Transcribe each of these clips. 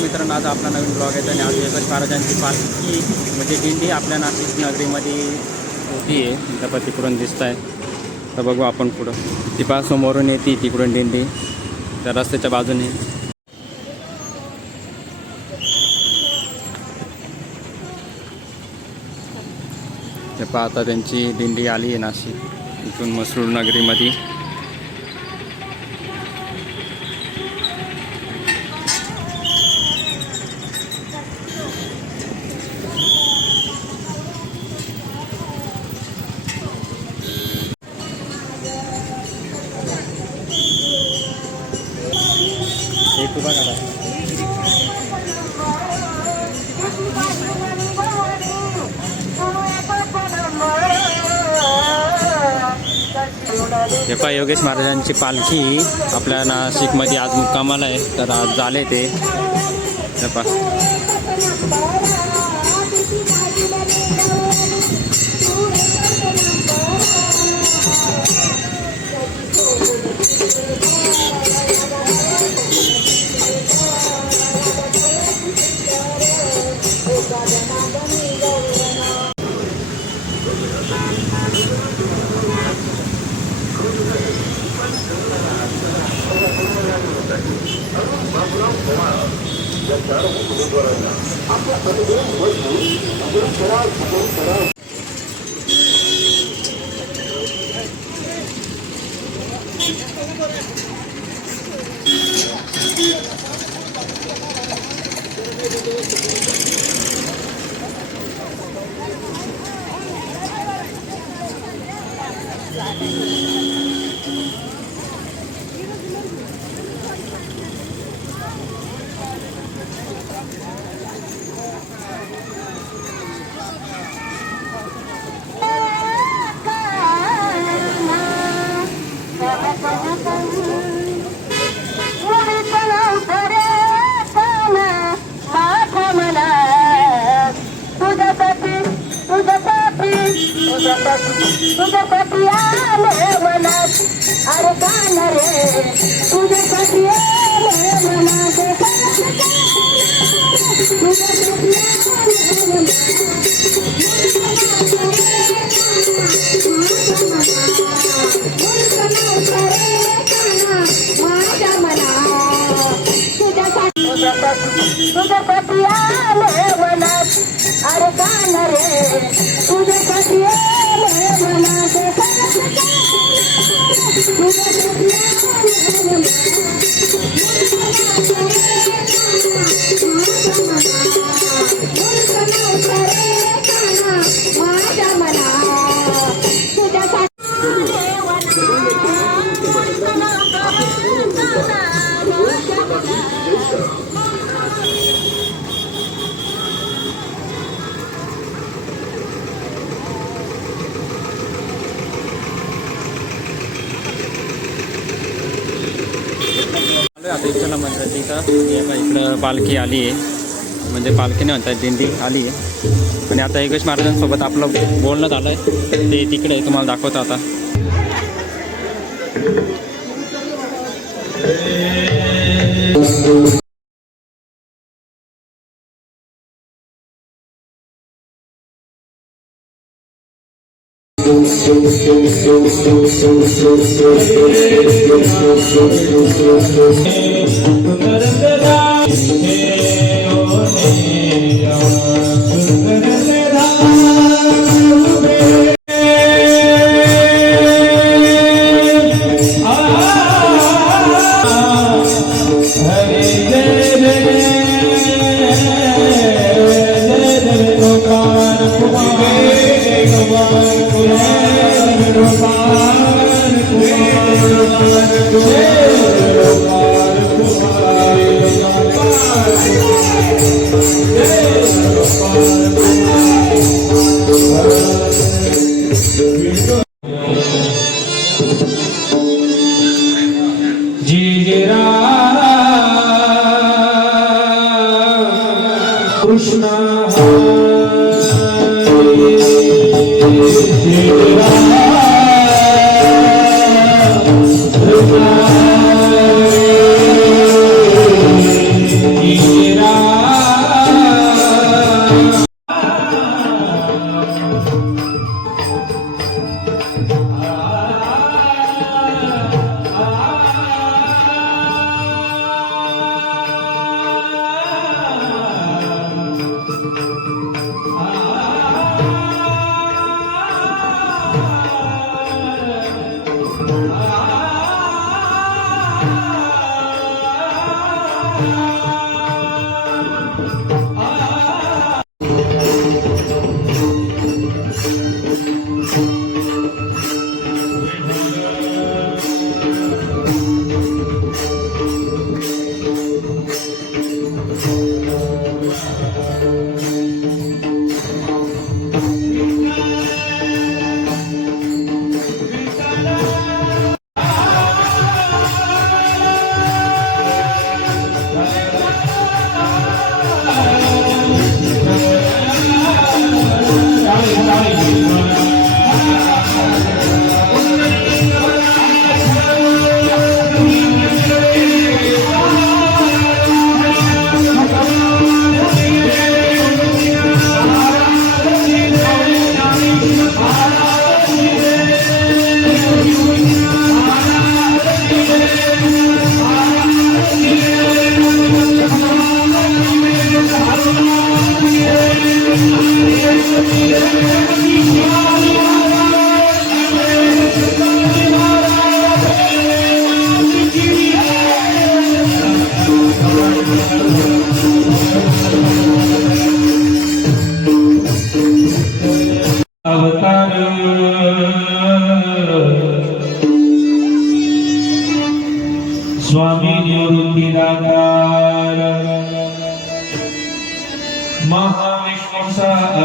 मित्रांनो, आज आपला नवीन ब्लॉग आहे आणि आज यगज महाराजांची पालखी म्हणजे दिंडी आपल्या नाशिक नगरीमध्ये होती आहे. त्यापा तिकडून दिसत आहे. तर बघू आपण पुढं. ती पा समोरून येते तिकडून दिंडी त्या रस्त्याच्या बाजूने. ते पहा आता त्यांची दिंडी आली आहे नाशिक इथून मसरूळ नगरीमध्ये. एक उभा करा. हे पहा योगेश महाराजांची पालखी आपल्या नाशिकमध्ये आज मुक्कामाला आहे. तर आज झाले ते. हे पहा तुझ्यासाठी आले मनात अरे गाण रे तुझ्यासाठी आले मनात माझ्या मनात तुझ्यासाठी आले मनात अरे गाण रे तुझ्यासाठी आता इथं मंदिराची इकडं पालखी आली आहे. म्हणजे पालखीने म्हणतात दिंडी आली आहे. आणि आता योगेश महाराजांसोबत आपलं बोलणं झालं आहे. ते तिकडे आहे, तुम्हाला दाखवतो आता.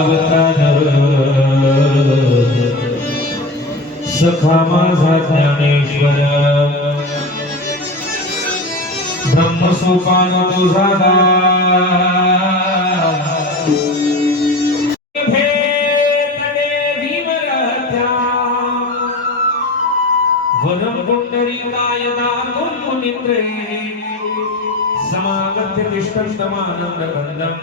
अवतार सखा माझा ज्ञानेश्वर ब्रह्मसोपान तुझा वरं पुंडरीकाय दातुं मुनित्रे समागत्य तिष्ठन्तमानन्दकन्दं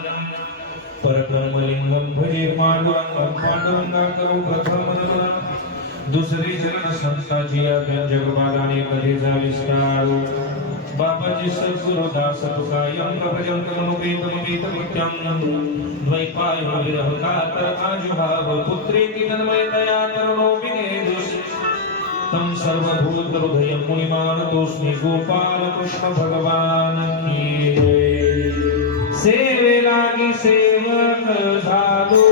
परब्रह्मलिङ्गं भजे पांडुरंगाकरो प्रथम दुसरी चरण संताची जगपादाने कधीचा विस्तार बाबाजी सद्गुरुदास तुकायं प्रभजंत मनोपेतमपेतमित्यं द्वैपायनो विरह कातर आजुभाव पुत्रेति तन्मयतया तरुणो विनेदुष तम सर्वभूत हृदय मुनिमानतोस्मि गोपाल कृष्ण भगवान की जय सेवे लागी सेवक झालो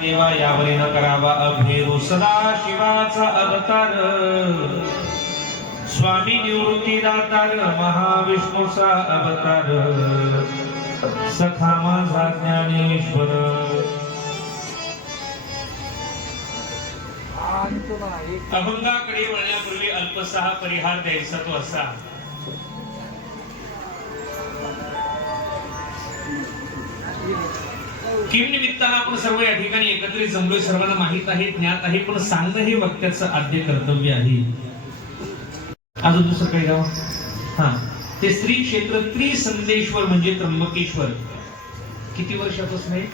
देवा यावरी न करावा अभेरू सदा शिवाचा अवतार स्वामी निवृत्तीदातार महाविष्णूचा अवतार सखा माझा ज्ञानेश्वर अभंगाकडे वळण्यापूर्वी अल्पसा परिहार द्यायचा तो असा. किम निमित्तानं आपण सर्व या ठिकाणी एकत्रित जमलोय, सर्वांना माहित आहे, ज्ञात आहे, पण सांगणं हे वक्त्याचं आद्य कर्तव्य आहे. अजून दुसरं काही गाव हा ते श्री क्षेत्र त्रिसंदेश्वर म्हणजे त्र्यंबकेश्वर किती वर्षापासून आहे?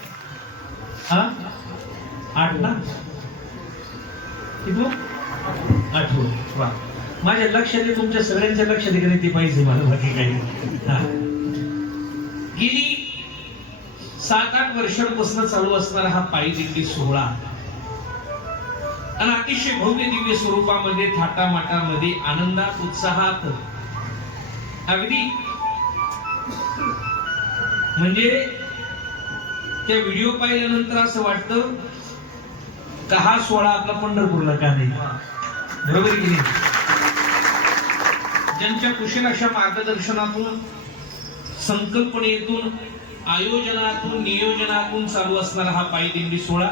हा 8 ना किती 8 वा माझ्या लक्षात तुमच्या सगळ्यांच्या लक्षात गेले ते पाहिजे मला बाकी काही. गेली 7-8 वर्षांपासून चालू असणारा हा पायी दिंडी सोहळा आणि अतिशय भव्य दिव्य स्वरूपामध्ये थाटामाटामध्ये आनंदात उत्साहात अगदी म्हणजे त्या व्हिडिओ पाहिल्यानंतर असं वाटतं का हा सोहळा आपला पंढरपूरला का नाही, बरोबर की नाही. ज्यांच्या कुशल अशा मार्गदर्शनातून संकल्पनेतून आयोजनातून नियोजनातून चालू असणारा हा पायी दिंडी सोहळा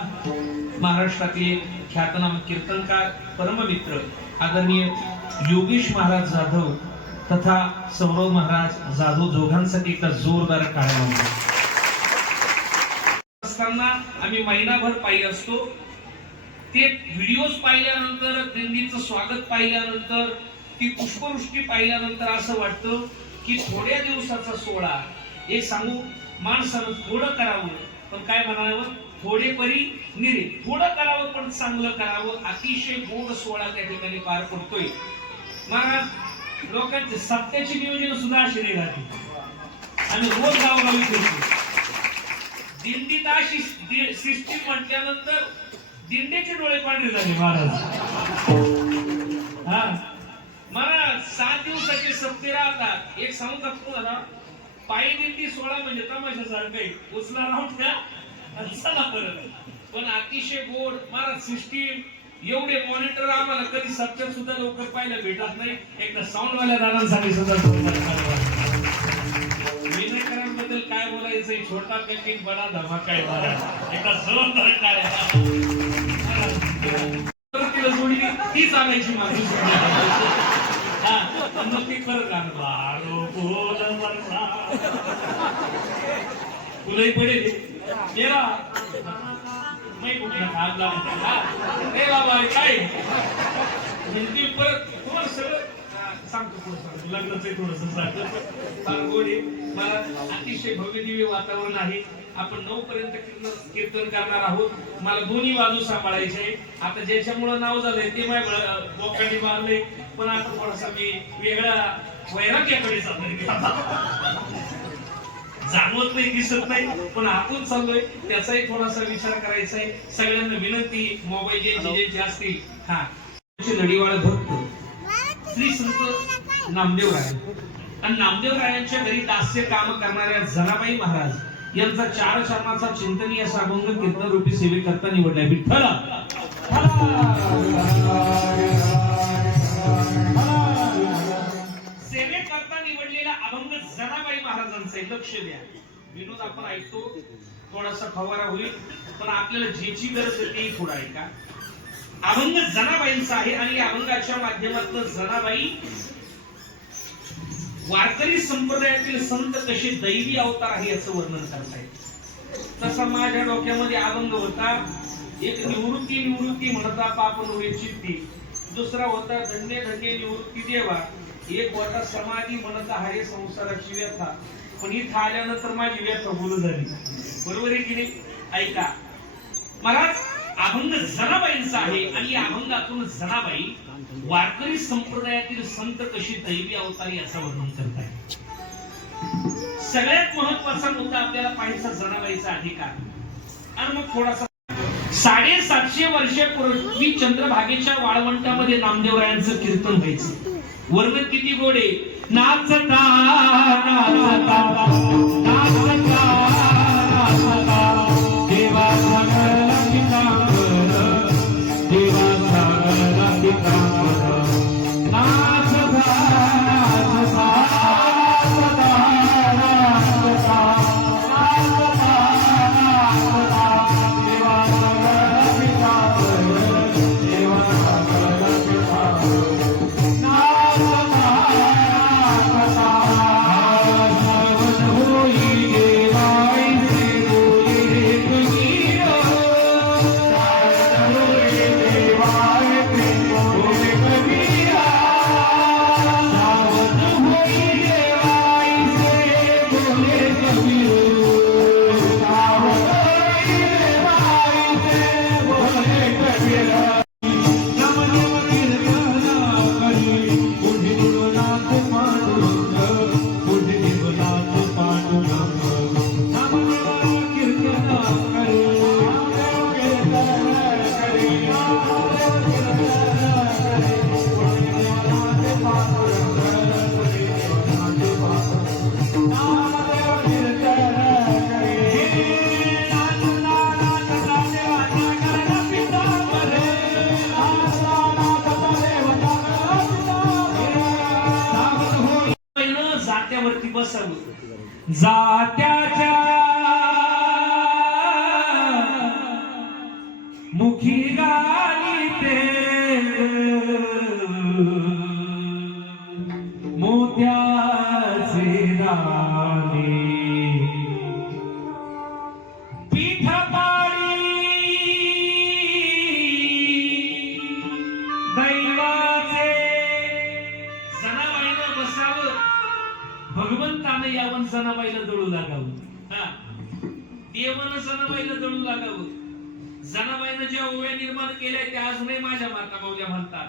महाराष्ट्रातील ख्यातनाम कीर्तनकार परममित्र आदरणीय योगेश महाराज जाधव तथा सौरव महाराज जाधव दोघांसाठी एक जोरदार टाळ्या असताना आम्ही महिनाभर पायी असतो. ते व्हिडिओज पाहिल्यानंतर दिंडीचं स्वागत पाहिल्यानंतर ती पुष्पवृष्टी पाहिल्यानंतर असं वाटतं की थोड्या दिवसाचा सोहळा हे सांगू माणसानं थोडं करावं पण काय म्हणावं थोडे परी निरे थोडं करावं पण चांगलं करावं. अतिशय गोड सोहळा त्या ठिकाणी पार पडतोय. महाराज लोकांचे सत्याची नियोजन सुद्धा अशी नाही राहते. आम्ही रोज गावगावी फिरतो. दिंडीत अशी सिस्टीम म्हटल्यानंतर दिंडीचे डोळे पांढरे झाले महाराज. हा महाराज 7 दिवसाचे सप्ते राहतात. एक सांगू का तुम्हाला पायी दिंडी सोहळा म्हणजे तमाशासारखं आहे. उचला राहून द्या आणि चला परत. पण अतिशय गोड महाराज सिस्टीम. एवढे मॉनिटर आम्हाला कधी सत्य सुद्धा लवकर पाहायला भेटत नाही. एकदा साऊंडवाल्या दादांसाठी सुद्धा विनायकरांबद्दल काय बोलायचंय, छोटा पॅकिंग बडा धमाका आहे महाराज. एकदा जोरदार काय तिला जोडी ती चालायची माणूस. हा मग ती खरं गाणं तुलाही पडेल मेरा नाही कुठला खाल्ला रे बाबा काय म्हणजे परत तुम्हाला सगळं सांगतो. थोडं लग्नाचं थोडस सांगतो. गोडी मला अतिशय भव्य दिव्य वातावरण आहे. आपण 9 पर्यंत कीर्तन करणार आहोत. मला दोन्ही बाजू सांभाळायचे. आता ज्याच्यामुळे नाव झालंय ते माझ्या बोकांनी मारले पण आता थोडासा मी वेगळा वैराग्याकडे जाणवत नाही दिसत नाही पण आतून चाललोय त्याचाही थोडासा विचार करायचा आहे. सगळ्यांना विनंती मोबाईल ज्यांचे असतील हा लढीवाळ भक्त श्री संत नामदेव राय आणि नामदेव रायांच्या घरी दास्य काम करणाऱ्या जनाबाई महाराज यांचा 4 चरणाचा चिंतनीय असा अभंग कीर्तन रूपी सेवेकरता निवडलाय. विठ्ठल सेवेकरता निवडलेला अभंग जनाबाई महाराजांचा लक्ष द्या. विनोद आपण ऐकतो, थोडासा फवारा होईल, पण आपल्याला ज्याची गरज आहे ते थोडं ऐका. अभंग जनाबाईंचा आहे आणि या अभंगाच्या माध्यमातून जनाबाई वारकरी संप्रदायातील संत कसे दैवी अवतार आहे याचं वर्णन करतायत. तसा माझ्या डोक्यामध्ये अभंग होता, एक निवृत्ती म्हणता पाप नव्हे चित्ती, दुसरा होता धन्य धन्य निवृत्ती देवा, एक होता समाधी म्हणता हरे संसाराची व्यथा. पण इथं आल्यानंतर माझी व्यथा बोलू झाली. बरोबर आहे की नाही? ऐका, महाराज अभंग जनाबाईंचा आहे आणि या अभंगातून जनाबाई वारकरी संप्रदायातील संत कशी दैवी अवतार याचं वर्णन करतायत. सगळ्यात महत्वाचा मुद्दा आपल्याला पाहायचा जनाबाईचा अधिकार. आणि मग थोडासा 750 वर्षापूर्वी चंद्रभागेच्या वाळवंटामध्ये नामदेवरायांचं कीर्तन व्हायचं. वर्णन किती गोडे, नाचता नाचता नाचता नाचता देवा सागरला पितांबर, देवा सागरला पितांबर, नाचता नाचता नाचता नाचता नाचता नाचता देवा सागरला पितांबर, देवा सागरला पितांबर, नाचता नाचता सावन होई देवाईचे डोळे कबीर, सावन होई देवाईचे डोळे कबीर, सावन होई देवाईचे डोळे कबीर, सावन होई देवाईचे डोळे कबीर. नामदेव कीर्तना करी पुढे गुरुनाथ पांडुरंग, पुढे गुरुनाथ पांडुरंग, नामदेव कीर्तना करी, नामदेव कीर्तना करी, नामदेव कीर्तना करी, पुढे गुरुनाथ पांडुरंग, पुढे गुरुनाथ पांडुरंग, नामदेव कीर्तना करी. नाचता नाचता देवाच्या घराला पितांबर, नाचता नाचता देवाच्या घराला पितांबर, सावन होई जात्यावरती बसावं, जात्याच्या मुखी गाली ते मोत्याचे दाणे, पीठ पाळी दैवाचे. जनाबाईनं बसावं, भगवंतानं यावं जनाबाईला दळू लागावं. हा, देवानं जनाबाईला दळू लागावं. जनाबाईनं ज्या ओव्या निर्माण केल्या त्या अजूनही माझ्या माता माऊल्या म्हणतात.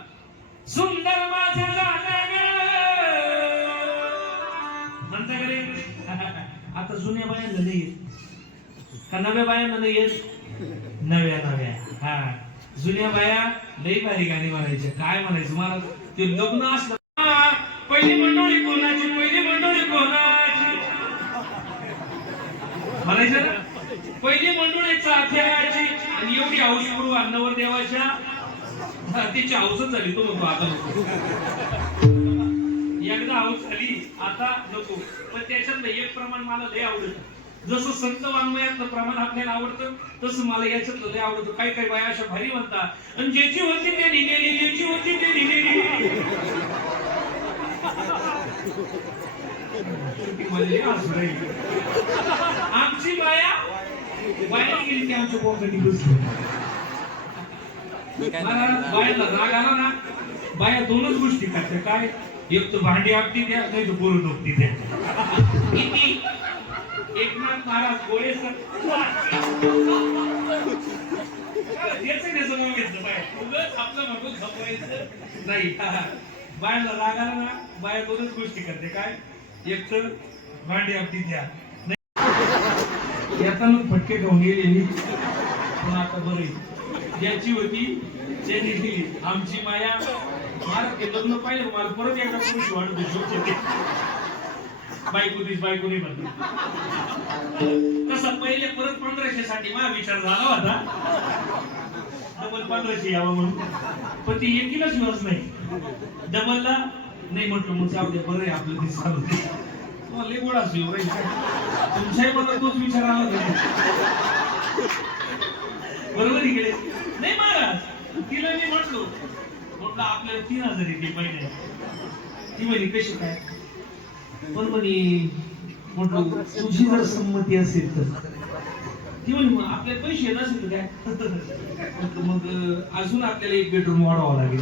सुंदर माझं गाणं म्हणता का रे? आता जुन्या बायांना नाही येत का नव्या बायांना नाही येत? नव्या नव्या हा जुन्या बाया लई भारी गाणी म्हणायच्या. काय म्हणायचं मला ते लग्न असलं, पहिली मंडळी कोणाची, पहिली मंडळी कोणाची म्हणायचं ना. पहिली मंडळी चाफ्याची आणि एवढी हौस करू अन्नवर देवाच्या, त्याची हौसच झाली. तो म्हणतो आता नको, एकदा हौस झाली आता नको. पण त्याच्यातलं एक प्रमाण मला लय आवडतं. जसं संत वाङ्मयातलं प्रमाण आपल्याला आवडतं तसं मला याच्यातलं लय आवडतं. काही काही बाया अशा भारी म्हणतात, आणि ज्याची होती ते निघेली, ज्याची होती ते निघेली. आमची बाया बाहेर गेली की आमच्या पोटासाठी बसली. बायाला राग आला ना, बाया दोनच गोष्टी करते. काय? एक तर भांडी आपटी द्या, नाही तर पोरं डोकती द्या. किती? एकनाथ महाराज गोळे सर आपलं म्हणून खपवायचं नाही. बायाला राग आला ना, बाया दोनच गोष्टी करते. काय? एक तर भांडी आपटी द्या, येताना फटके खाऊन गेलेली, पण आता बरी ज्याची होती त्यांनी दिली. आमची माया मला ते लग्न पाहिलं, मला परत एकदा पुरुष वाढत होते. बायको नाही म्हणतो तसं पहिले परत 1500 साठी माझा विचार झाला होता, डबल 1500 यावं म्हणून. पण ती एकीलाच मिळत नाही. डबलला नाही म्हटलं, मग जाऊ दे, बरं आहे आपलं ते चालू. तुम्हाला लय गोड असू राहील तुमच्याही मनात तोच विचार आला नाही. बरोबर आहे की नाही महाराज. तिला मी म्हटलं आपल्याला 3000 येते पहिले. ती म्हणे कशी काय पण म्हणे म्हटलं तुझी जर संमती असेल तर. ती म्हणे मग आपल्याला पैसे नसेल काय मग अजून आपल्याला 1 बेडरूम वाढवावं लागेल.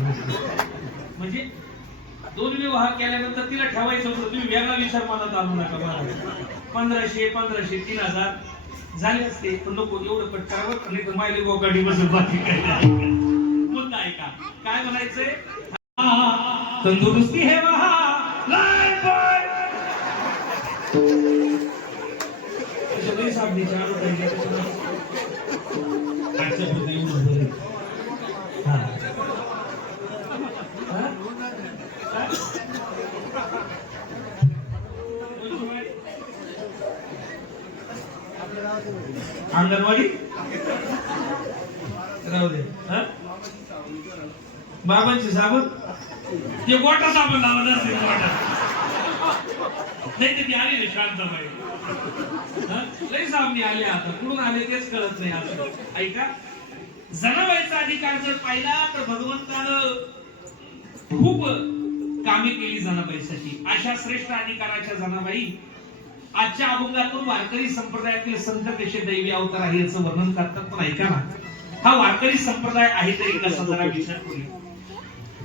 म्हणजे 2 विवाह केल्यानंतर तिला ठेवायचं होतं. तुम्ही वेगळा विचार मनात आणू नका मला. 1500 3000 झाले असते पण नको एवढं कट करावं नाही तर मायले गोगाडी बसत बाकी काय मुद्दा ऐका काय म्हणायचंय. तंदुरुस्ती है वहा लाइफ बॉय सगळे साबणी चार रुपये आजच्या पुढे येऊन बरे. अंगणवाडी राहू दे. बाबांची साबण ते गोटा साबण लावत असते गोटा नाही तर ती आली शांतबाई. लई साबणी आले आता कुठून आले तेच कळत नाही. असं ऐका जनाबाईचा अधिकार जर पाहिला तर भगवंतानं खूप कामे केली जनाबाईसाठी. अशा श्रेष्ठ अधिकाराच्या जनाबाई आजच्या अभंगातून वारकरी संप्रदायातील संत कसे दैवी अवतार आहे याचं वर्णन करतात. पण ऐका ना हा वारकरी संप्रदाय आहे तरी कसा जरा विचार करूया.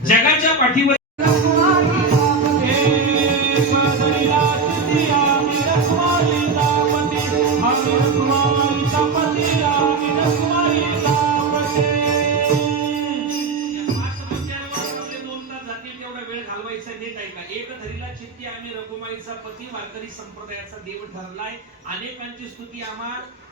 जगाच्या पाठीवर एक धरीला चित्ती आम्ही रघुमाईचा पती वारकरी संप्रदायाचा देव ठरलाय. अनेकांची स्तुती आम्हा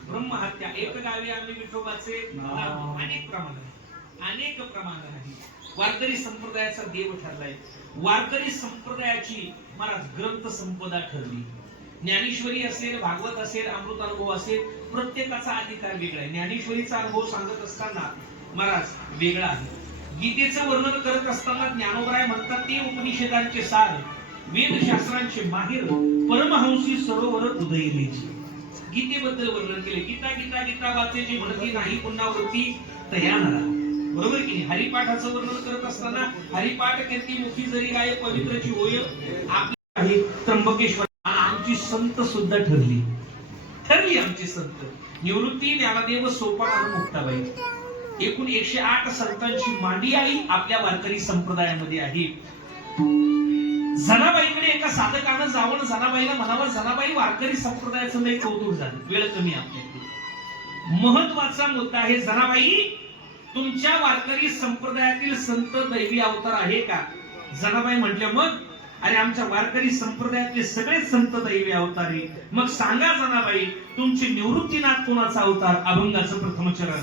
ब्रह्महत्या एक गावी आम्ही विठोबाचे अनेक प्रमाण आहे. वारकरी संप्रदायाचा देव ठरलाय. वारकरी संप्रदायाची महाराज ग्रंथ संपदा ठरली. ज्ञानेश्वरी असेल भागवत असेल अमृत अनुभव असेल प्रत्येकाचा अधिकार वेगळा आहे. ज्ञानेश्वरीचा अनुभव सांगत असताना महाराज वेगळा आहे. गीतेचं वर्णन करत असताना ज्ञानोबराय म्हणतात ते उपनिषदांचे सार वेदशास्त्रांचे माहेर परमहंसी सरोवर उदयलेची. गीतेबद्दल वर्णन केले. गीता गीता गीता वाचेची म्हणती नाही पुनरावृत्ती तया नरा. बरोबर की नाही. हरिपाठाचं वर्णन करत असताना हरिपाठ कीर्ती मुखी जरी गाय पवित्रची होय आपली आहे त्र्यंबकेश्वर. आमची संत सुद्धा ठरली आमची संत निवृत्ती ज्ञानदेव सोपान आणि मुक्ताबाई. एकूण 108 संतांची मांडियाळी आपल्या वारकरी संप्रदायामध्ये आहे. जनाबाईकडे एका साधकानं जाऊन जनाबाईला म्हणावं जनाबाई वारकरी संप्रदायाचं लई कौतुक झालं. वेळ कमी आपल्याकडे. महत्वाचा मुद्दा आहे जनाबाई तुमच्या वारकरी संप्रदायातील संत दैवी अवतार आहे का. जनाबाई म्हटल्या मग अरे आमच्या वारकरी संप्रदायातले सगळे संत दैवी अवतार आहे. मग सांगा जनाबाई तुमची निवृत्तीनाथ कोणाचा अवतार. अभंगाचं प्रथम चरण.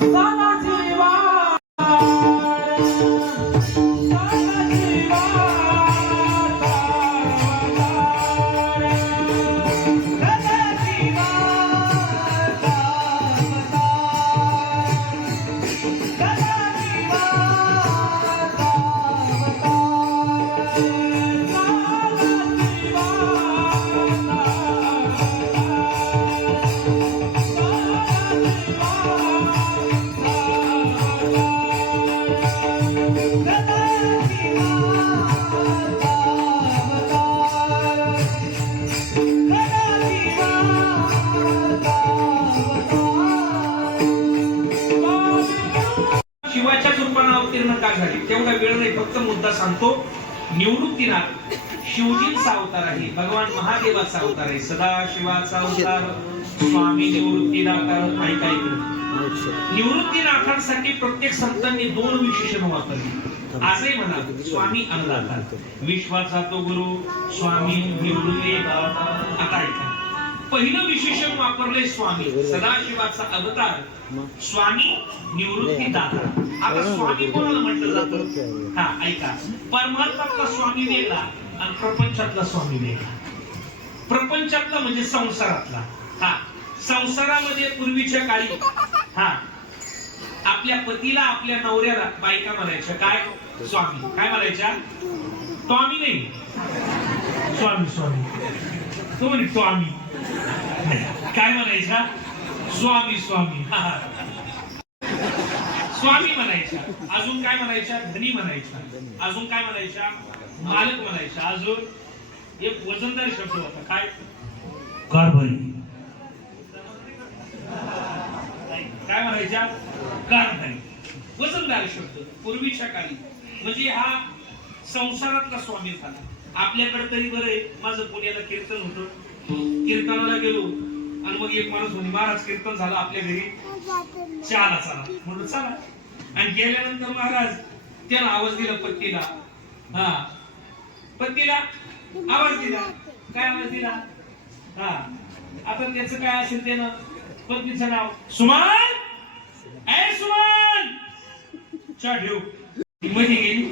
तेवढा वेळ नाही फक्त मुद्दा सांगतो. निवृत्तीनाथ शिवजींचा अवतार आहे. भगवान महादेवाचा अवतार आहे. सदाशिवाचा अवतार स्वामी निवृत्तीनाथ. ऐका इकडे निवृत्तीनाथांसाठी प्रत्येक संतांनी 2 विशेषण वापरली. आजही म्हणा स्वामी अन्नदाता विश्वाचा तो गुरु स्वामी निवृत्ती. आता ऐका पहिलं विशेषण वापरले स्वामी सदाशिवाचा अवतार स्वामी निवृत्तीदाता. आता स्वामी कोणाला म्हटलं जातं. हा ऐका परमार्थातला स्वामी वेगळा आणि प्रपंचातला स्वामी वेगळा. प्रपंचातला म्हणजे संसारातला. हा संसारामध्ये पूर्वीच्या काळी हा आपल्या पतीला आपल्या नवऱ्याला बायका म्हणायच्या काय स्वामी. काय म्हणायच्या स्वामी नाही स्वामी स्वामी. तो म्हणे स्वामी. काय म्हणायचा? स्वामी स्वामी. स्वामी म्हणायच्या. अजून काय म्हणायच्या? धनी म्हणायच्या. अजून काय म्हणायच्या? मालक म्हणायच्या. अजून एक वजनदार शब्द होता. काय? कारभारी. काय म्हणायच्या? कारभारी. वजनदार शब्द पूर्वीच्या काळी. म्हणजे हा संसारातला स्वामी झाला. आपल्याकडे तरी बरं आहे. माझं पुण्याला कीर्तन होतं. कीर्तनाला गेलो आणि मग एक माणूस म्हणे महाराज कीर्तन झालं आपल्या घरी चहाला चला. म्हणून चला. आणि गेल्यानंतर महाराज त्याला आवाज दिला पत्नीला. हा पत्नीला आवाज दिला. काय आवाज दिला? हा आता त्याचं काय असेल त्यानं पत्नीचं नाव सुमन. ए सुमन चहा ठेव. ती मध्ये गेली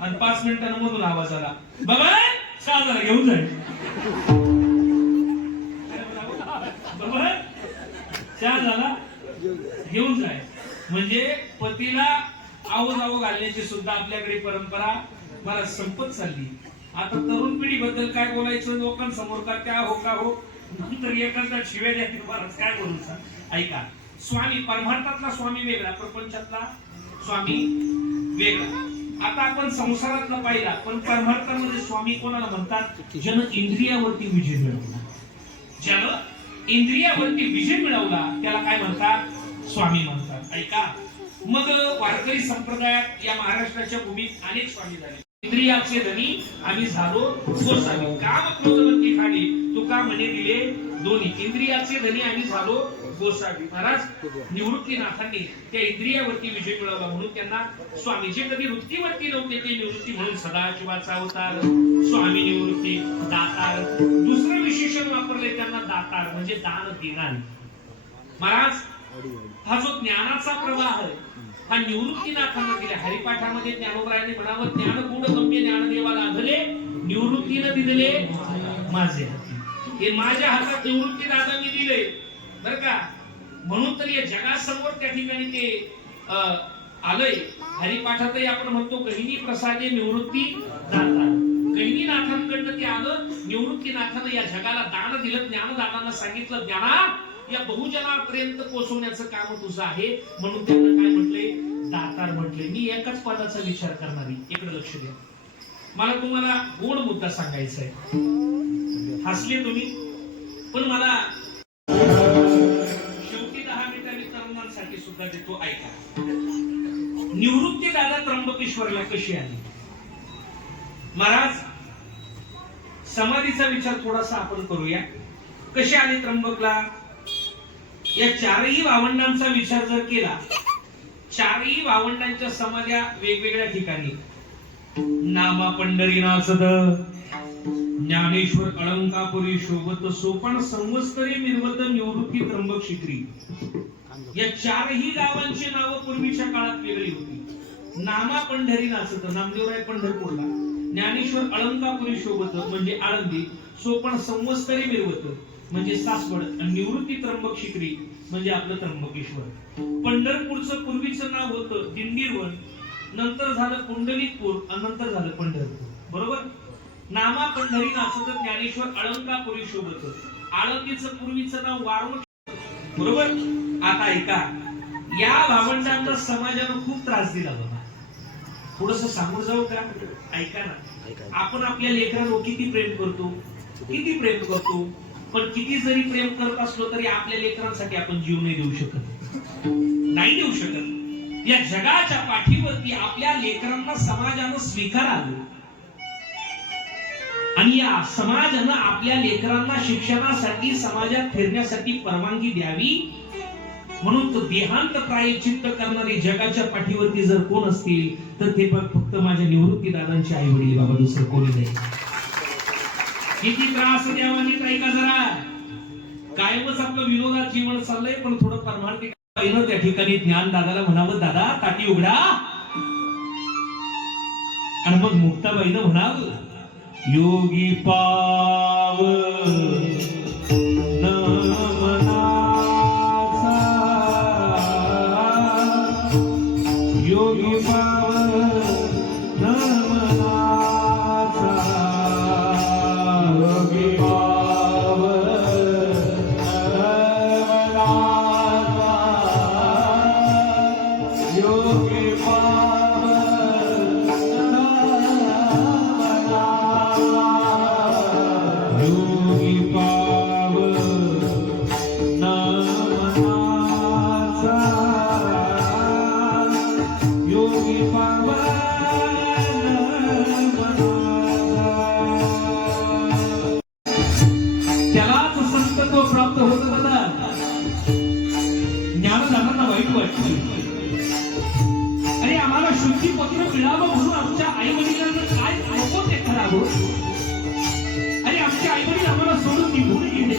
आणि 5 मिनिटांना मधून आवाज आला. बाबा चहा जरा घेऊन जाईल. बाबा चहा झाला घेऊन जाय. म्हणजे पतीला आवजावं घालण्याची सुद्धा आपल्याकडे परंपरा मला संपत चालली. आता तरुण पिढी बद्दल काय बोलायचं लोकांसमोर का त्या हो का हो नंतर एखादा शिव्या द्यायची महाराज काय बोलू. ऐका स्वामी परमार्थातला स्वामी वेगळा प्रपंचातला स्वामी वेगळा. आता आपण संसारातला पाहिला पण परमार्थामध्ये स्वामी कोणाला म्हणतात? जन इंद्रियावरती विजय मिळवला. ज्यानं इंद्रियावरती विजय मिळवला त्याला काय म्हणतात? स्वामी म्हणतात. ऐका मग वारकरी संप्रदायात या महाराष्ट्राच्या भूमीत अनेक स्वामी झाले. इंद्रियाचे धनी आम्ही झालो गोसावी. काम क्रोधवंती खाली तुका म्हणे दिले दोन्ही. इंद्रियाचे धनी आम्ही झालो गोसावी. महाराज निवृत्तीनाथांनी त्या इंद्रियावरती विजय मिळवला म्हणून त्यांना स्वामी. जे कधी वृत्तीवरती नव्हते ते निवृत्ती म्हणून सदाशिवाचा अवतार स्वामी निवृत्ती दातार. दुसरं विशेषण वापरले त्यांना दातार म्हणजे दान देणारे. महाराज हा जो ज्ञानाचा प्रवाह आहे हा निवृत्तीनाथांना दिला. हरिपाठामध्ये ज्ञानोबरायांनी म्हणावं ज्ञान गुण गम्य ज्ञानदेवा लाभले निवृत्तीनं दिले माझे हाती. हे माझ्या हातात निवृत्ती दादा मी दिले बर का. म्हणून तर या जगासमोर त्या ठिकाणी ते आलंय. हरिपाठातही आपण म्हणतो गहिनी प्रसादे निवृत्ती दाता. गहिनीनाथांकडनं ते आलं. निवृत्तीनाथानं या जगाला दान दिलं. ज्ञानदानांना सांगितलं ज्ञाना या बहुजनापर्यंत पोहोचवण्याचं काम तुझं आहे. म्हणून त्यांना काय म्हटले? दातार म्हटले. मी एकाच पदाचा विचार करणारी. इकडे लक्ष द्या. मला तुम्हाला गोड मुद्दा सांगायचा आहे. हसले तुम्ही पण मला शेवटी 10 मिनिटांनी तरुणांसाठी सुद्धा देतो. ऐका निवृत्ती दादा त्र्यंबकेश्वरला कशी आली? महाराज समाधीचा विचार थोडासा आपण करूया. कशी आली त्र्यंबकला? या चारही भावंडांचा विचार जर केला. चारही भावंडांच्या समाध्या वेगवेगळ्या ठिकाणी. नामा पंढरीनाथद ज्ञानेश्वर अलंकापुरी शोभत सोपान संवत्सरे निर्वत निवृत्ती त्र्यंबक शिखरी. या चारही गावांची नावं पूर्वीच्या काळात वेगळी होती. नामा पंढरीनाथद नामदेवराय पंढरपूरला. ज्ञानेश्वर अलंकापुरी शोभत म्हणजे आळंदी. सोपान संवत्सरे निर्वत म्हणजे सासवड. आणि निवृत्ती त्र्यंबक शिखरी म्हणजे आपलं त्र्यंबकेश्वर. पंढरपूरचं पूर्वीचं नाव होतं दिंडीरवन. नंतर झालं पुंडलिकपूर आणि नंतर झालं पंढरपूर. बरोबर. नामा पंढरीनाथद ज्ञानेश्वर अलंकापुरी शोभत. आळंदीचं पूर्वीचं नाव वारवड. बरोबर. आता ऐका या भावंडांना समाजानं खूप त्रास दिला बाबा. थोडस सांगून जाऊ का? ऐका ना. आपण आपल्या लेकरांवर किती प्रेम करतो. किती प्रेम करतो. पण किती जरी प्रेम करत असलो तरी आपल्या लेकरांसाठी आपण जीव नाही देऊ शकत. नाही देऊ शकत. या जगाच्या पाठीवरती आपल्या लेकरांना समाजानं स्वीकारावं आणि या समाजानं आपल्या लेकरांना शिक्षणासाठी समाजात फिरण्यासाठी परवानगी द्यावी. म्हणून तो देहांत प्रायश्चित्त करणारे जगाच्या पाठीवरती जर कोण असतील तर ते फक्त माझ्या निवृत्ती दादांचे आई वडील बाबा. दुसरं कोणी नाही. किती त्रास द्यावा नीट ऐका जरा. कायमच आपलं विनोदात जीवन चाललंय पण थोडं परमार्थिक त्या ठिकाणी ज्ञान दादाला म्हणावं दादा ताटी उघडा. आणि मग मुक्ताबाईनं म्हणावं योगी पाव योगी पाव योगी पाव देवाचा योगी पावन मनाचा. त्यालाच संतत्व प्राप्त होत दादा. ज्ञानदानांना वाईट वाटतं. अरे आम्हाला शुद्धीपत्र मिळावं म्हणून आमच्या आई वडिलांना काय नको ते करावं. अरे आमचे आई वडील आम्हाला सोडून निघून गेले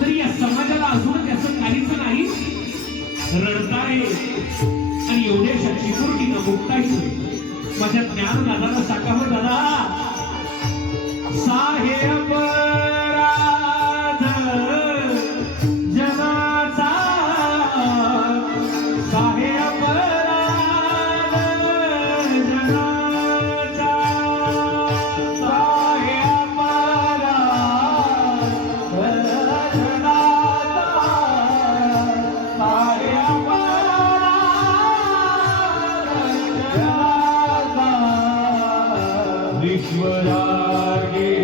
तरी या समाजाला अजून त्याचं काहीच नाही. रडताय आणि एवढ्याशा चिमुरडीनं भोगतायचं. माझ्या ज्ञानदानाला सांगावं दादा. साहेब राध जनाचा साहेब राध जनाचा साहेब राध जनाचा साहेब राध जनाचा विश्वरागे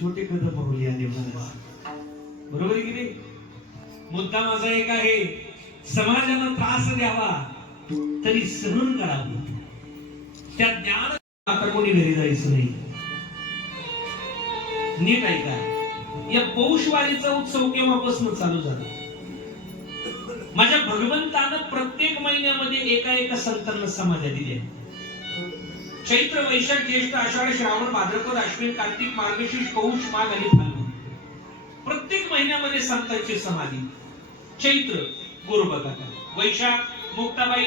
छोटे कदम पाहूया देवाला. बरोबर आहे की नाही. मुद्दा माझा एक आहे, समाजाला त्रास द्यावा तरी सहन करावं. त्या ज्ञान आता कोणी घरी जायचं नाही. नीट ऐका. या पौषवारीचा उत्सव केव्हापासून चालू झाला. माझ्या भगवंतानं प्रत्येक महिन्यामध्ये एका संतांना समाधी दिल्या. चैत्र वैशाख ज्येष्ठ आषाढ श्रावण भाद्रपद अश्विन कार्तिक मार्गशीर्ष पौष माघ आणि फाल्गुन प्रत्येक महिन्यामध्ये संतांची समाधी. चैत्र गुरुबगाथा, वैशाख मुक्ताबाई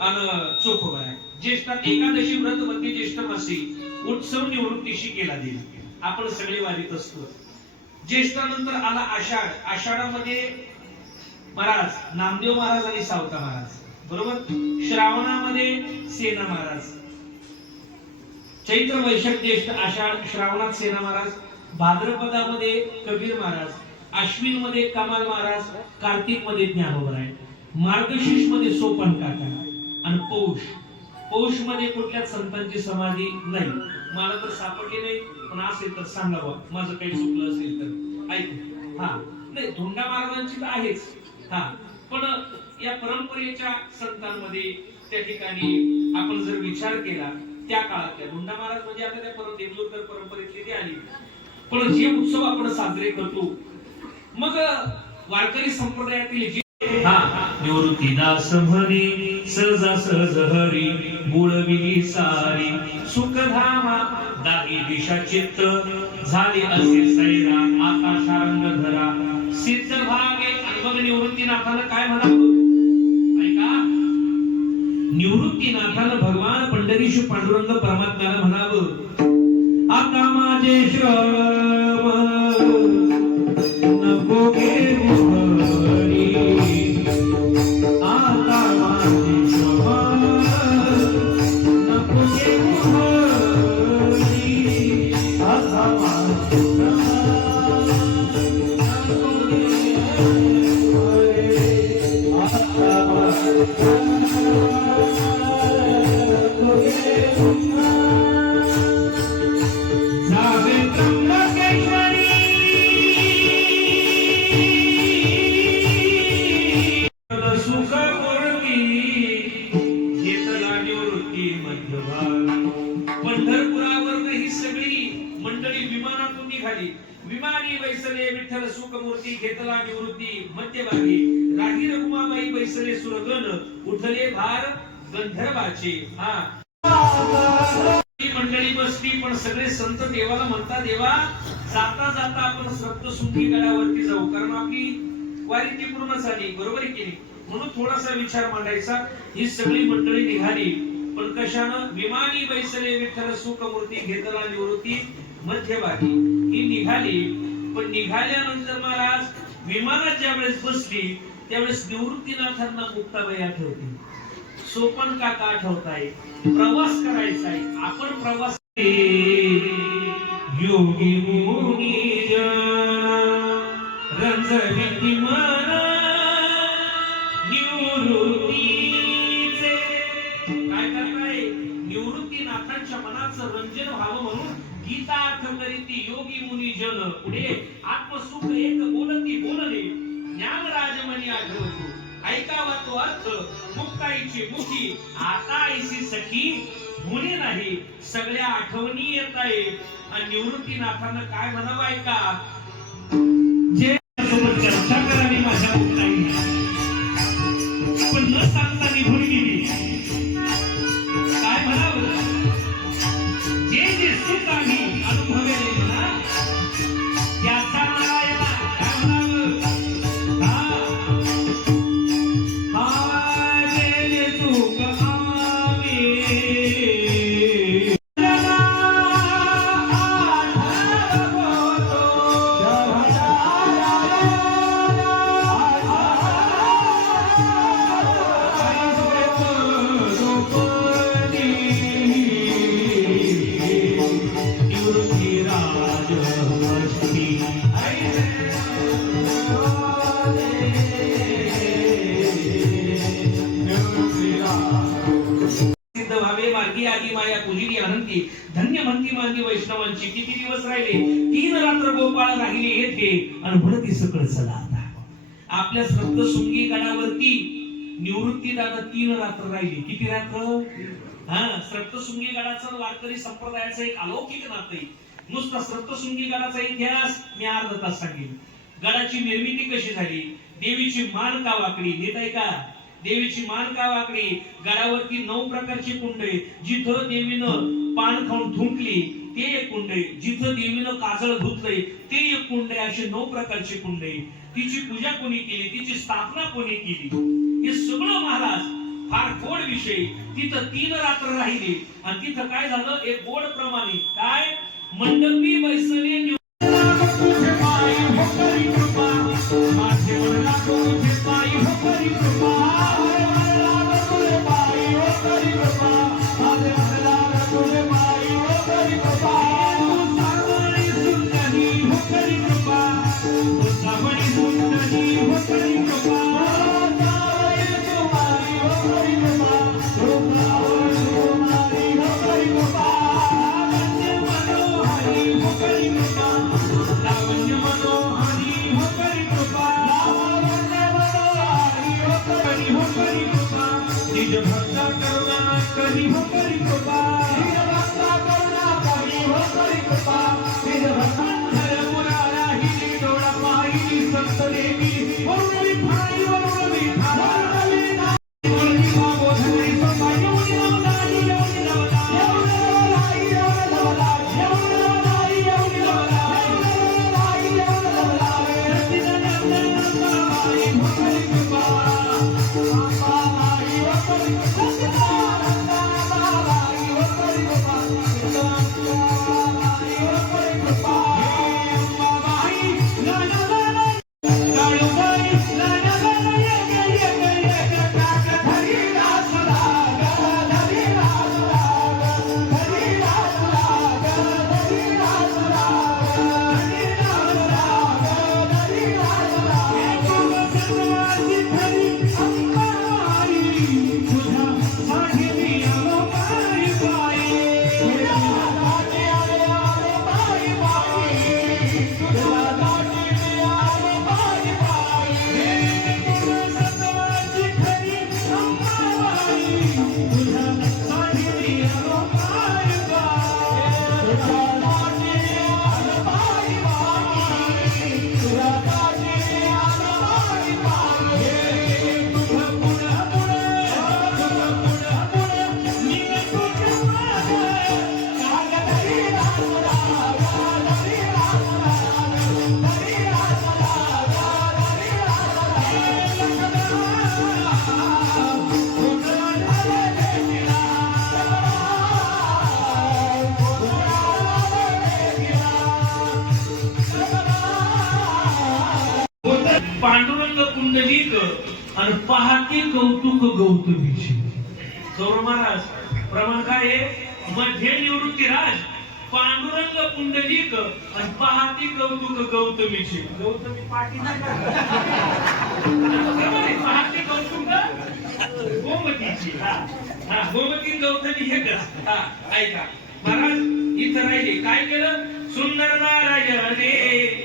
आणि चोखोबाई, ज्येष्ठात एकादशी व्रत मध्ये ज्येष्ठ मासी उत्सव निवृत्तीशी केला गेला. आपण सगळे वारीत असतो. ज्येष्ठानंतर आला आषाढ. आषाढामध्ये महाराज नामदेव महाराज आणि सावता महाराज. बरोबर. श्रावणामध्ये सेना महाराज. चैत्र वैशाख ज्येष्ठ आषाढ श्रावणात सेना महाराज. भाद्रपदामध्ये कबीर महाराज. अश्विन मध्ये कमाल महाराज. कार्तिक मध्ये ज्ञानोबराय. मार्गशीर्ष मध्ये सोपन काका. आणि पौष मध्ये कुठल्याच संतांची समाधी नाही. मला तर सापडली नाही, पण असेल तर सांगा बा, माझं काही चुकलं असेल तर. ऐक. हा नाही, धोंडा महाराजांची तर आहेच. हा पण या परंपरेच्या संतांमध्ये त्या ठिकाणी आपण जर विचार केला त्या काळातल्या धोंडा महाराज म्हणजे आता त्या देवदूरकर परंपरेतले ते आली. पण जे उत्सव आपण साजरे करतो, मग वारकरी संप्रदायातील जे निवृत्तीदास म्हणे सहजा सहज हरी बुळविली सारी सुखधामा दाही दिशा चित्त झाले असे सैरा आकाशारंग धरा सिद्ध भागे. आणि मग निवृत्तीनाथानं काय म्हणावं ऐका. निवृत्तीनाथानं भगवान पंढरीश पांडुरंग परमात्म्याला म्हणावं, आता माझे श्रम नको घेऊ हरी. आता माझे श्रम नको घेऊ हरी. आता माझे श्रम नको घेऊ हरी. आता माझे पंढरपुरावर ही सगळी मंडळी विमानातून निघाली. विमानी बैसले विठ्ठल सुखमूर्ती घेतला निवृत्ती मध्यभागी. राही रघुमाबाई बैसले सुरगण उठले भार गंधर्वाचे. हा मंडळी बसली, पण सगळे संत देवाला म्हणतात, देवा जाता जाता आपण सप्तशृंगी गडावरती जाऊ, कारण आपली वारी ती पूर्ण झाली. बरोबर आहे की नाही. म्हणून थोडासा विचार मांडायचा. ही सगळी मंडळी निघाली पण कशानं? विमानी बैसले विठ्ठल सुखमूर्ती घेतला निवृत्ती मध्यभागी. ही निघाली, पण निघाल्यानंतर महाराज विमानात ज्या वेळेस बसली त्यावेळेस निवृत्तीनाथांना मुक्ताबाई आठवते, सोपन काका आठवताय, प्रवास करायचा आहे. आपण प्रवास योगी मुनी रंजविती मन निवृत्तीचे काय करताय? निवृत्तीनाथांच्या मनाचं रंजन व्हावं म्हणून गीता अर्थ करीती योगी मुनी जन. पुढे आत्मसुख एक बोलती बोलणे ज्ञान राजमणी आढळतो, ऐकावा तो अर्थ मुक्ताईची मुखी. आता ऐसी सखी होणे नाही, सगळ्या आठवणी येत आहे. आणि निवृत्तीनाथांना काय म्हणावं ऐका, जे सोबत चर्चा करावी माझ्या मुक्ताईने, पण न सांगता निघून गेली. काय म्हणावं? जे जे सुख आम्ही अनुभवले म्हणा त्याचा नारायणा काय म्हणावं? हा जे जे सुख आम्ही धन्य म्हणती मानती वैष्णवांची. किती दिवस राहिले? 3 रात्र गोपाळ राहिले येथे आणि म्हणती सकळ चला आता. आपल्या सप्तशृंगी गडावरती निवृत्ती दादा 3 रात्र राहिली. किती रात्र? सप्तशृंगी गडाचं वारकरी संप्रदायाचं एक अलौकिक नातं आहे. नुसता सप्तशृंगी गडाचा इतिहास मी अर्धा तास सांगेन. गडाची निर्मिती कशी झाली, देवीची मान का वाकडी, नीट आहे का? देवीची मान का वाकडी? गडावरती 9 प्रकारची कुंड आहे. जिथं देवीनं पान खाऊन थुंकली ते एक कुंड आहे, जिथं देवीनं काजळ धुतलंय ते एक कुंड आहे. असे 9 प्रकारची कुंड आहे. तिची पूजा कोणी केली, तिची स्थापना कोणी केली, हे सगळं महाराज फार गोड विषय. तिथं 3 रात्र राहिले आणि तिथं काय झालं? एक गोड प्रमाणे काय मंडपी बैसले भक्ता करुणा करी हो करी कृपा, भक्ता करुणा करी हो आणि पाहते कौतुक गौतमीचे. गौरव महाराज प्रमाण काय आहे? मध्ये निवृत्ती राज पांडुरंग पुंडलिक आणि पाहते कौतुक गौतमीचे. गौतमी पाठी नाही का? पाहते कौतुक गोमतीची. हा गोमती गौतमी हे करा. ऐका महाराज इथं राहिले काय केलं? सुंदर नारायणे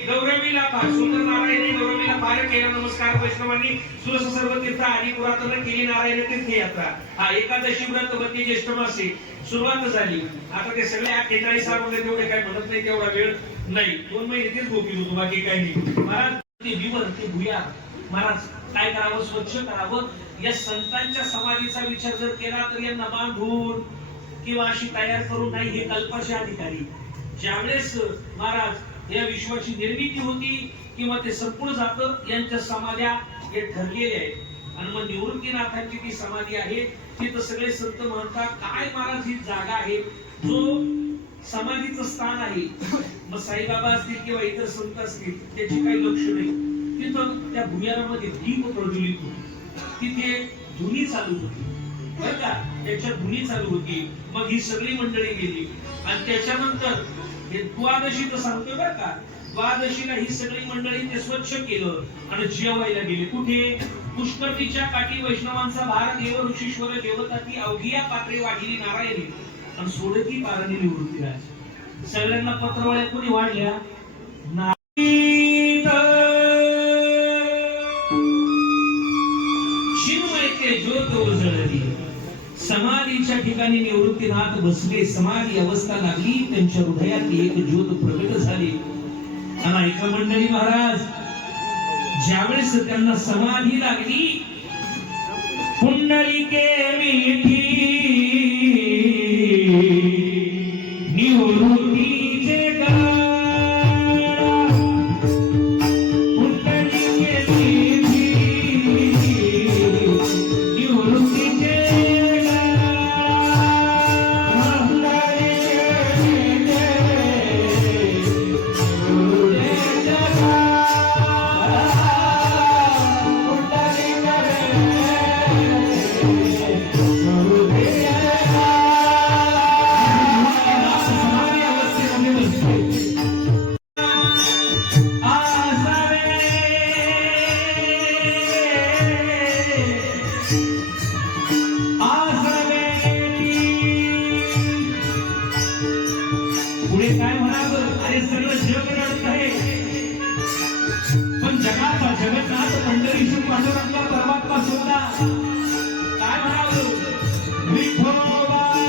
गौरवीला फार सुंदर नारायणे गौरवीला फार केला नमस्कार. वैष्णवांनी सुरस सर्व तीर्थ आदी पुरातन केली नारायण तीर्थयात्रा. हा एकादशी व्रत वती ज्येष्ठ मासे सुरुवात झाली. आता ते सगळे 48 म्हणजे तेवढे काय म्हणत नाही, तेवढा वेळ नाही. 2 महिने तेच गोपीत होतो, बाकी काही नाही. महाराज ते विवर ते भुयार महाराज काय करावं? स्वच्छ करावं. या संतांच्या समाधीचा विचार जर केला तर यांना बांधून किंवा अशी तयार करून नाही, हे कल्पाचे अधिकारी. ज्यावेळेस महाराज या विश्वाची निर्मिती होती किंवा ते संपूर्ण जातं, यांच्या समाध्या हे ठरलेल्या आहेत. आणि मग निवृत्तीनाथांची ती समाधी आहे, तिथं सगळे संत म्हणतात काय महाराज ही जागा आहे जो समाधीचं स्थान आहे. मग साईबाबा असतील किंवा इतर संत असतील त्याची काही लक्ष नाही. तिथं त्या भुयारामध्ये दीप प्रज्वलित होते, तिथे धुनी चालू होती बरं का, त्याच्यात धुनी चालू होती. मग ही सगळी मंडळी गेली आणि त्याच्यानंतर हे द्वादशीचं सांगतोय बरं का, द्वादशीला ही सगळी मंडळी ते स्वच्छ केलं आणि जेवायला गेले. कुठे? पुष्करतीच्या काठी वैष्णवांचा भार देव ऋषीश्वर देवता ती अवघिया पात्रे वाढली नारायणी आणि सोडती पारणी निवृत्तीराज. सगळ्यांना पत्रवळ्या कोणी वाढल्या? शिवमय ते ज्योत उजळली. समाधीच्या ठिकाणी निवृत्तीनाथ बसले. समाधी अवस्था लागली, त्यांच्या हृदयात एक ज्योत प्रगट झाली. आणि ऐका मंडळी महाराज, ज्यावेळेस त्यांना समाधी लागली, पुंडलिके मिठी निवृत्तीचे पुढे काय म्हणावं? अरे सगळं जग रडत आहे, पण जगाचा जगन्नाथ पंढरीशी पांडुरंगा परमात्मा सुद्धा काय म्हणावं? विठोबाचे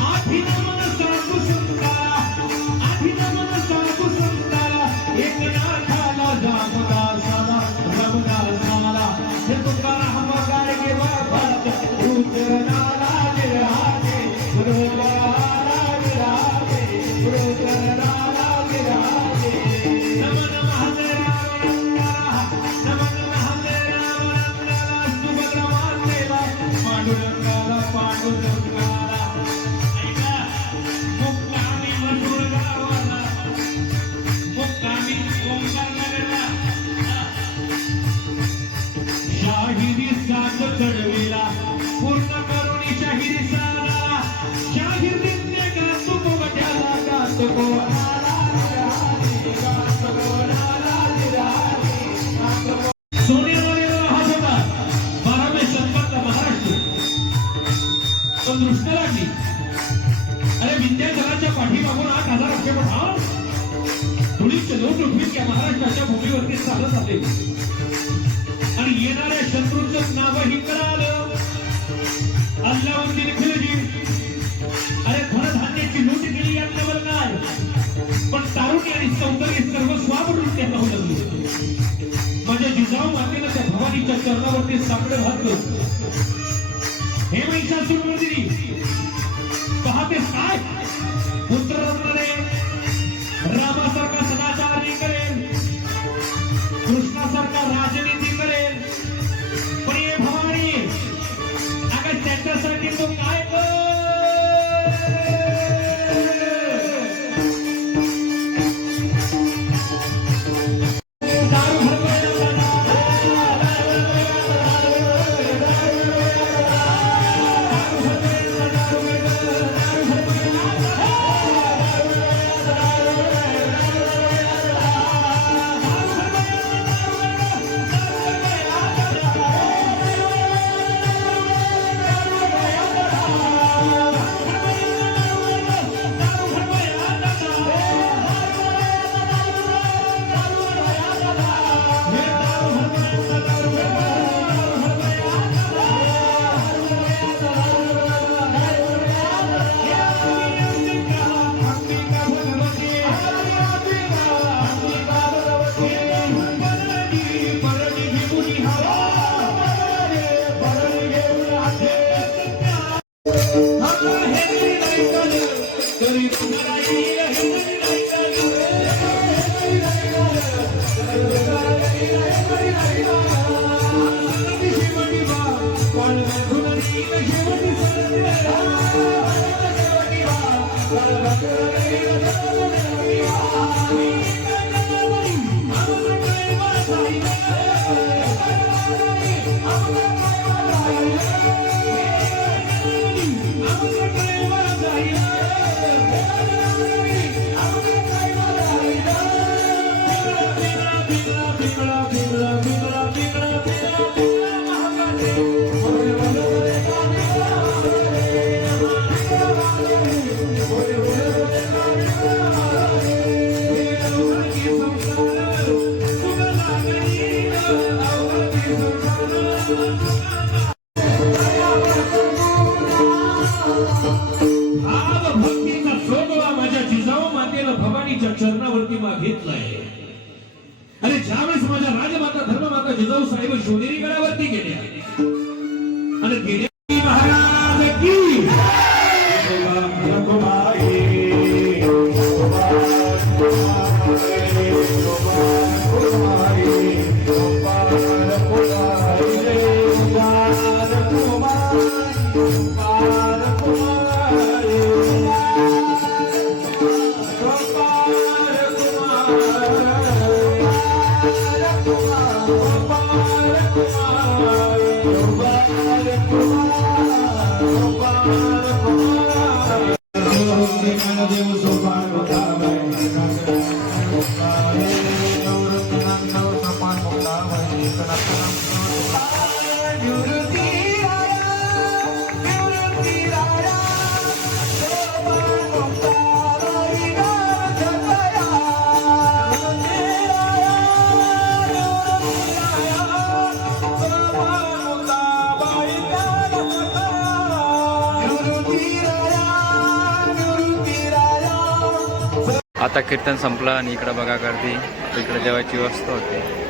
आधी नमन साधू संताला, आधी नमन साधू संताला, मुक्कामी मसूर गावाला, मुक्कामी ओंकार नगरला, शाहिरी साथ चढविला, पूर्ण करुणी शाहिरी साला, शाहीर नित्य गातो गोट्याला, गातो गोळाला, गातो गोळाला, सोनेवाडीला हा होता 12व्या शतकातला महाराष्ट्र. पण दृष्ट लागली. अरे विद्याधराच्या पाठीमागून 8,000 अक्षपट धुळीचे लोट उठवीत या महाराष्ट्राच्या भूमीवरती चालत आले आणि येणाऱ्या शत्रूचं नावही कळालं, अल्लाउद्दीन खिलजी. अरे धनधान्याची लूट केली यातल्यावर काय, पण तारुण्य आणि सौंदर्य सर्व स्वावरून त्यांना उलगले. माझ्या जिजाऊ मातेनं त्या भवानीच्या चरणावरती साकडं घातलं. हे महिषासुरमर्दिनी, पाहतेस काय, पुत्र रत्नाने रामासारखा सदाचारी करेल, कृष्णासारखा राजनीती करेल, पण हे भवानी अगं त्याच्यासाठी तो काय कर. भवानीच्या चरणावरती मागितलाय. अरे ज्यावेळेस माझ्या राजमाता धर्ममाता जिजाऊ साहेब शिवनेरी गडावरती गेल्या आणि गेल्या महाराज की आता कीर्तन संपलं आणि इकडं बघा गर्दी, इकडे जेवायची व्यवस्था होती.